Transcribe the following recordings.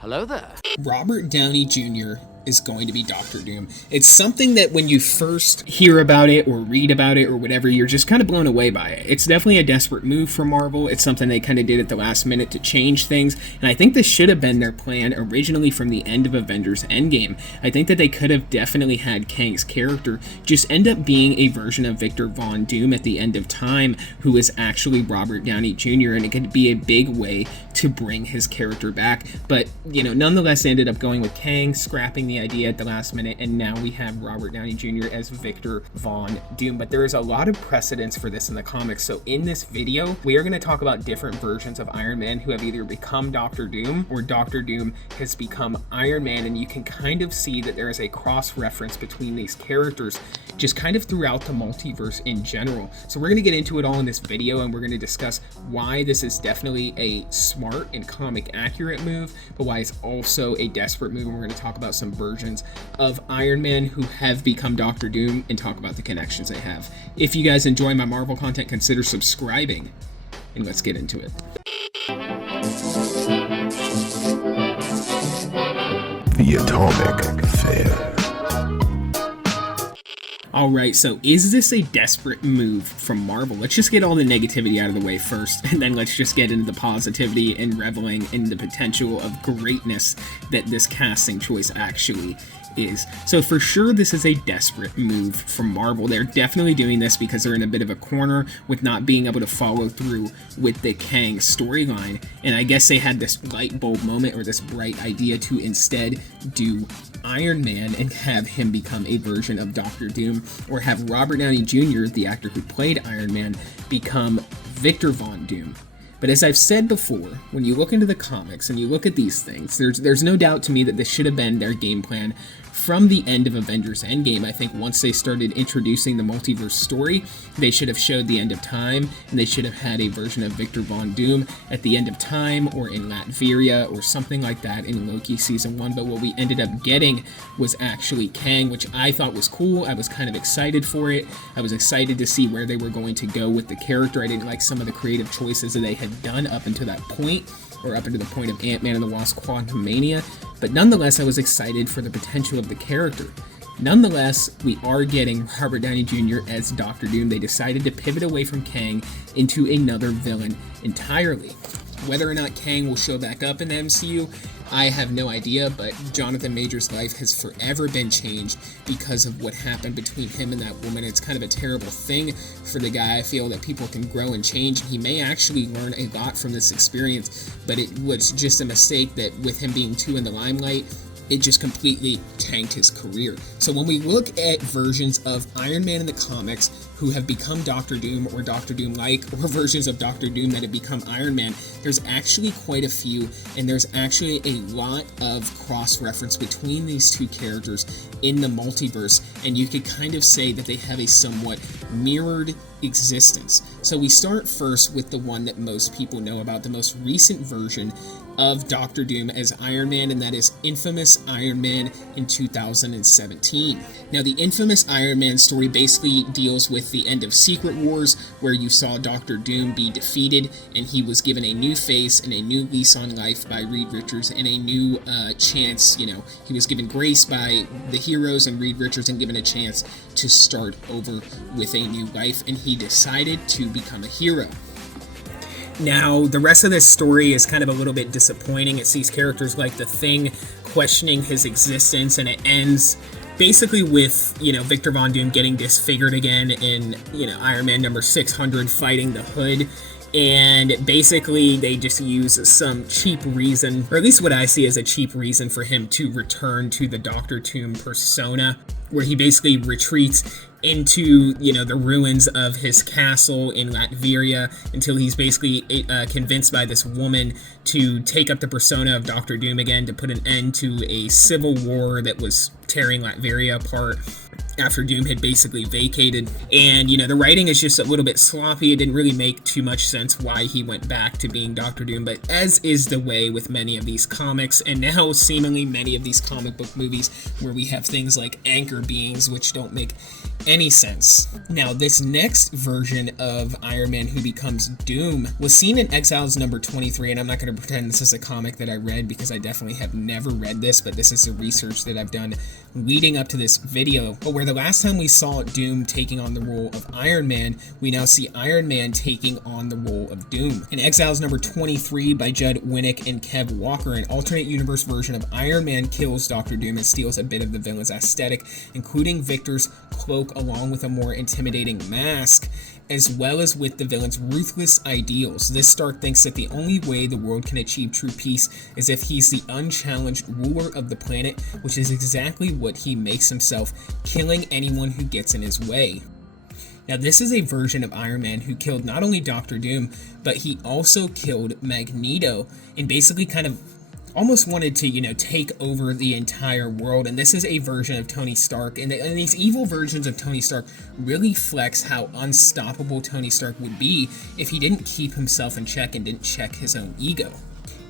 Hello there. Robert Downey Jr. is going to be Doctor Doom. It's something that when you first hear about it or read about it or whatever, you're just kind of blown away by it. It's definitely a desperate move for Marvel. It's something they kind of did at the last minute to change things, and I think this should have been their plan originally from the end of Avengers Endgame. I think that they could have definitely had Kang's character just end up being a version of Victor Von Doom at the end of time, who is actually Robert Downey Jr., and it could be a big way to bring his character back. But, nonetheless, they ended up going with Kang, scrapping the idea at the last minute, and now we have Robert Downey Jr. as Victor Von Doom. But there is a lot of precedence for this in the comics, so in this video we are going to talk about different versions of Iron Man who have either become Doctor Doom or Doctor Doom has become Iron Man, and you can kind of see that there is a cross-reference between these characters just kind of throughout the multiverse in general. So we're going to get into it all in this video, and we're going to discuss why this is definitely a smart and comic accurate move, but why it's also a desperate move. And we're going to talk about some versions of Iron Man who have become Doctor Doom and talk about the connections they have. If you guys enjoy my Marvel content, consider subscribing, and let's get into it. The Atomic Fair. Alright, so is this a desperate move from Marvel? Let's just get all the negativity out of the way first, and then let's just get into the positivity and reveling in the potential of greatness that this casting choice actually is. So for sure, this is a desperate move from Marvel. They're definitely doing this because they're in a bit of a corner with not being able to follow through with the Kang storyline, and I guess they had this light bulb moment or this bright idea to instead do Iron Man and have him become a version of Doctor Doom, or have Robert Downey Jr., the actor who played Iron Man, become Victor Von Doom. But as I've said before, when you look into the comics and you look at these things, there's no doubt to me that this should have been their game plan from the end of Avengers Endgame. I think once they started introducing the multiverse story, they should have showed the end of time, and they should have had a version of Victor Von Doom at the end of time, or in Latveria, or something like that in Loki Season 1. But what we ended up getting was actually Kang, which I thought was cool. I was kind of excited for it. I was excited to see where they were going to go with the character. I didn't like some of the creative choices that they had done up until that point, or up until the point of Ant-Man and the Wasp: Quantumania, but nonetheless I was excited for the potential of the character. Nonetheless, we are getting Robert Downey Jr. as Doctor Doom. They decided to pivot away from Kang into another villain entirely. Whether or not Kang will show back up in the MCU, I have no idea, but Jonathan Majors' life has forever been changed because of what happened between him and that woman. It's kind of a terrible thing for the guy. I feel that people can grow and change. He may actually learn a lot from this experience, but it was just a mistake that with him being too in the limelight, it just completely tanked his career. So when we look at versions of Iron Man in the comics who have become Doctor Doom or Doctor Doom-like, or versions of Doctor Doom that have become Iron Man, there's actually quite a few, and there's actually a lot of cross-reference between these two characters in the multiverse, and you could kind of say that they have a somewhat mirrored existence. So we start first with the one that most people know about, the most recent version of Doctor Doom as Iron Man, and that is Infamous Iron Man in 2017. Now, the Infamous Iron Man story basically deals with the end of Secret Wars, where you saw Doctor Doom be defeated, and he was given a new face and a new lease on life by Reed Richards, and a new chance. He was given grace by the heroes and Reed Richards and given a chance to start over with a new life, and he decided to become a hero. Now, the rest of this story is kind of a little bit disappointing. It sees characters like The Thing questioning his existence, and it ends basically with, Victor Von Doom getting disfigured again in, Iron Man number 600 fighting the Hood. And basically they just use some cheap reason, or at least what I see as a cheap reason, for him to return to the Doctor Doom persona, where he basically retreats into, the ruins of his castle in Latveria until he's basically convinced by this woman to take up the persona of Doctor Doom again to put an end to a civil war that was tearing Latveria apart. after Doom had basically vacated. And, the writing is just a little bit sloppy. It didn't really make too much sense why he went back to being Doctor Doom, but as is the way with many of these comics, and now seemingly many of these comic book movies where we have things like anchor beings, which don't make any sense. Now, this next version of Iron Man who becomes Doom was seen in Exiles number 23, and I'm not going to pretend this is a comic that I read because I definitely have never read this, but this is the research that I've done leading up to this video. But where the last time we saw Doom taking on the role of Iron Man, we now see Iron Man taking on the role of Doom. In Exiles number 23 by Judd Winnick and Kev Walker, an alternate universe version of Iron Man kills Dr. Doom and steals a bit of the villain's aesthetic, including Victor's cloak along with a more intimidating mask, as well as with the villain's ruthless ideals. This Stark thinks that the only way the world can achieve true peace is if he's the unchallenged ruler of the planet, which is exactly what he makes himself, killing anyone who gets in his way. Now, this is a version of Iron Man who killed not only Doctor Doom, but he also killed Magneto, and basically kind of almost wanted to, take over the entire world. And this is a version of Tony Stark. And these evil versions of Tony Stark really flex how unstoppable Tony Stark would be if he didn't keep himself in check and didn't check his own ego.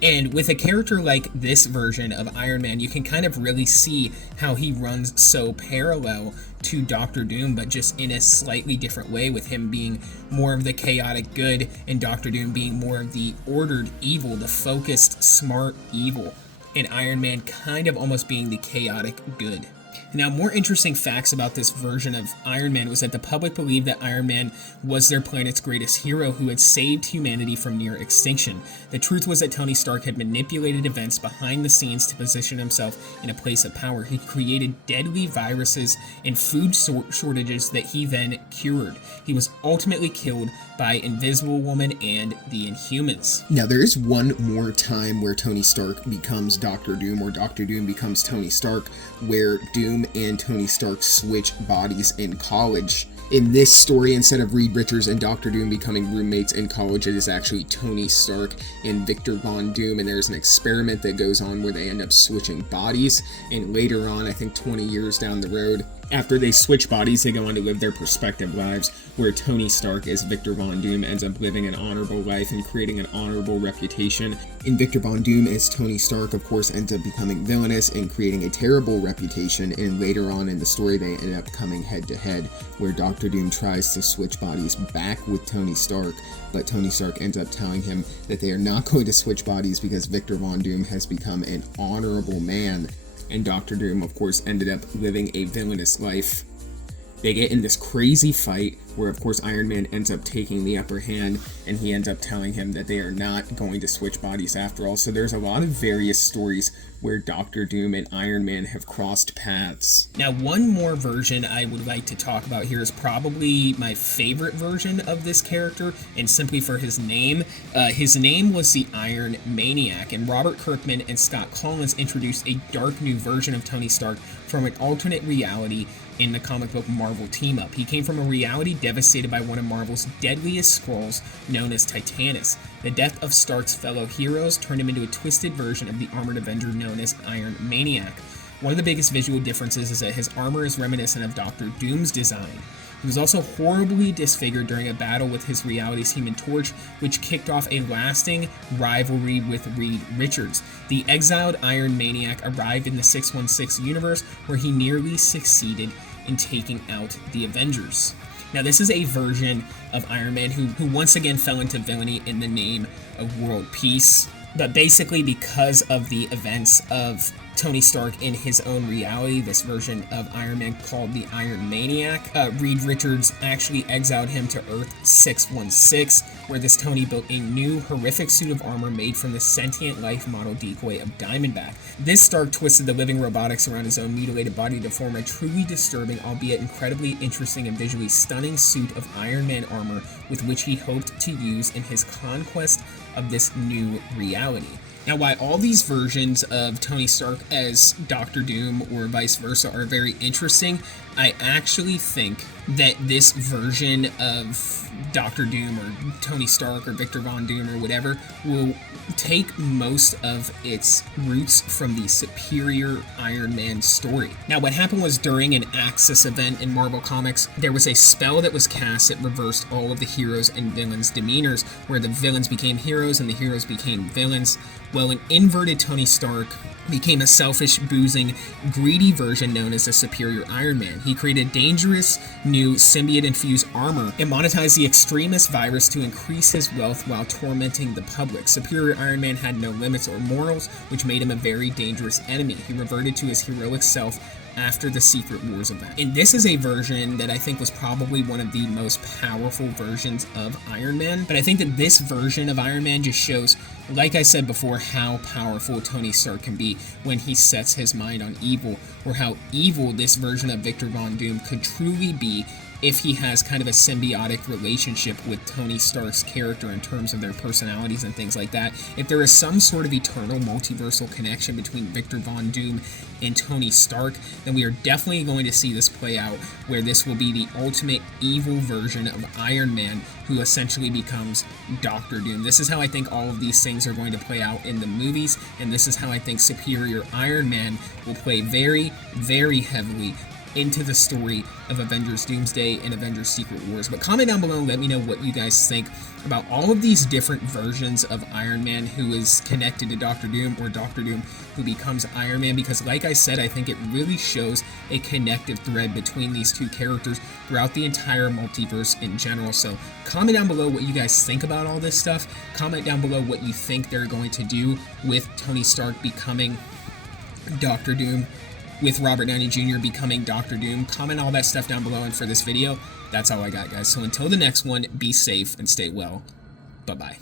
And with a character like this version of Iron Man, you can kind of really see how he runs so parallel to Doctor Doom, but just in a slightly different way, with him being more of the chaotic good and Doctor Doom being more of the ordered evil, the focused, smart evil, and Iron Man kind of almost being the chaotic good. Now, more interesting facts about this version of Iron Man was that the public believed that Iron Man was their planet's greatest hero who had saved humanity from near extinction. The truth was that Tony Stark had manipulated events behind the scenes to position himself in a place of power. He created deadly viruses and food shortages that he then cured. He was ultimately killed by Invisible Woman and the Inhumans. Now, there is one more time where Tony Stark becomes Doctor Doom, or Doctor Doom becomes Tony Stark, where Doom and Tony Stark switch bodies in college. In this story, instead of Reed Richards and Doctor Doom becoming roommates in college, it is actually Tony Stark and Victor Von Doom, and there's an experiment that goes on where they end up switching bodies, and later on, I think 20 years down the road, after they switch bodies, they go on to live their respective lives, where Tony Stark as Victor Von Doom ends up living an honorable life and creating an honorable reputation. And Victor Von Doom as Tony Stark, of course, ends up becoming villainous and creating a terrible reputation, and later on in the story they end up coming head to head, where Doctor Doom tries to switch bodies back with Tony Stark, but Tony Stark ends up telling him that they are not going to switch bodies because Victor Von Doom has become an honorable man. And Doctor Doom, of course, ended up living a villainous life. They get in this crazy fight where, of course, Iron Man ends up taking the upper hand, and he ends up telling him that they are not going to switch bodies after all. So there's a lot of various stories where Doctor Doom and Iron Man have crossed paths. Now, one more version I would like to talk about here is probably my favorite version of this character, and simply for his name. His name was the Iron Maniac, and Robert Kirkman and Scott Collins introduced a dark new version of Tony Stark from an alternate reality in the comic book Marvel Team-Up. He came from a reality devastated by one of Marvel's deadliest Skrulls, known as Titanus. The death of Stark's fellow heroes turned him into a twisted version of the armored Avenger known as Iron Maniac. One of the biggest visual differences is that his armor is reminiscent of Doctor Doom's design. He was also horribly disfigured during a battle with his reality's Human Torch, which kicked off a lasting rivalry with Reed Richards. The exiled Iron Maniac arrived in the 616 universe, where he nearly succeeded in taking out the Avengers. Now, this is a version of Iron Man who once again fell into villainy in the name of world peace. But basically, because of the events of Tony Stark in his own reality, this version of Iron Man called the Iron Maniac, Reed Richards actually exiled him to Earth 616, where this Tony built a new horrific suit of armor made from the sentient life model decoy of Diamondback. This Stark twisted the living robotics around his own mutilated body to form a truly disturbing, albeit incredibly interesting and visually stunning suit of Iron Man armor, with which he hoped to use in his conquest of this new reality. Now, while all these versions of Tony Stark as Doctor Doom or vice versa are very interesting, I actually think that this version of Doctor Doom or Tony Stark or Victor Von Doom or whatever will take most of its roots from the Superior Iron Man story. Now, what happened was during an Axis event in Marvel Comics, there was a spell that was cast that reversed all of the heroes and villains' demeanors, where the villains became heroes and the heroes became villains. Well, an inverted Tony Stark became a selfish, boozing, greedy version known as the Superior Iron Man. He created dangerous, new symbiote-infused armor and monetized the extremist virus to increase his wealth while tormenting the public. Superior Iron Man had no limits or morals, which made him a very dangerous enemy. He reverted to his heroic self after the Secret Wars event. And this is a version that I think was probably one of the most powerful versions of Iron Man. But I think that this version of Iron Man just shows, like I said before, how powerful Tony Stark can be when he sets his mind on evil, or how evil this version of Victor Von Doom could truly be if he has kind of a symbiotic relationship with Tony Stark's character in terms of their personalities and things like that. If there is some sort of eternal multiversal connection between Victor Von Doom and Tony Stark, then we are definitely going to see this play out, where this will be the ultimate evil version of Iron Man, who essentially becomes Doctor Doom. This is how I think all of these things are going to play out in the movies, and this is how I think Superior Iron Man will play very, very heavily into the story of Avengers Doomsday and Avengers Secret Wars. But comment down below and let me know what you guys think about all of these different versions of Iron Man who is connected to Doctor Doom, or Doctor Doom who becomes Iron Man, because like I said, I think it really shows a connective thread between these two characters throughout the entire multiverse in general. So comment down below what you guys think about all this stuff. Comment down below what you think they're going to do with Tony Stark becoming Doctor Doom, with Robert Downey Jr. becoming Doctor Doom. Comment all that stuff down below, and for this video, that's all I got, guys. So until the next one, be safe and stay well. Bye-bye.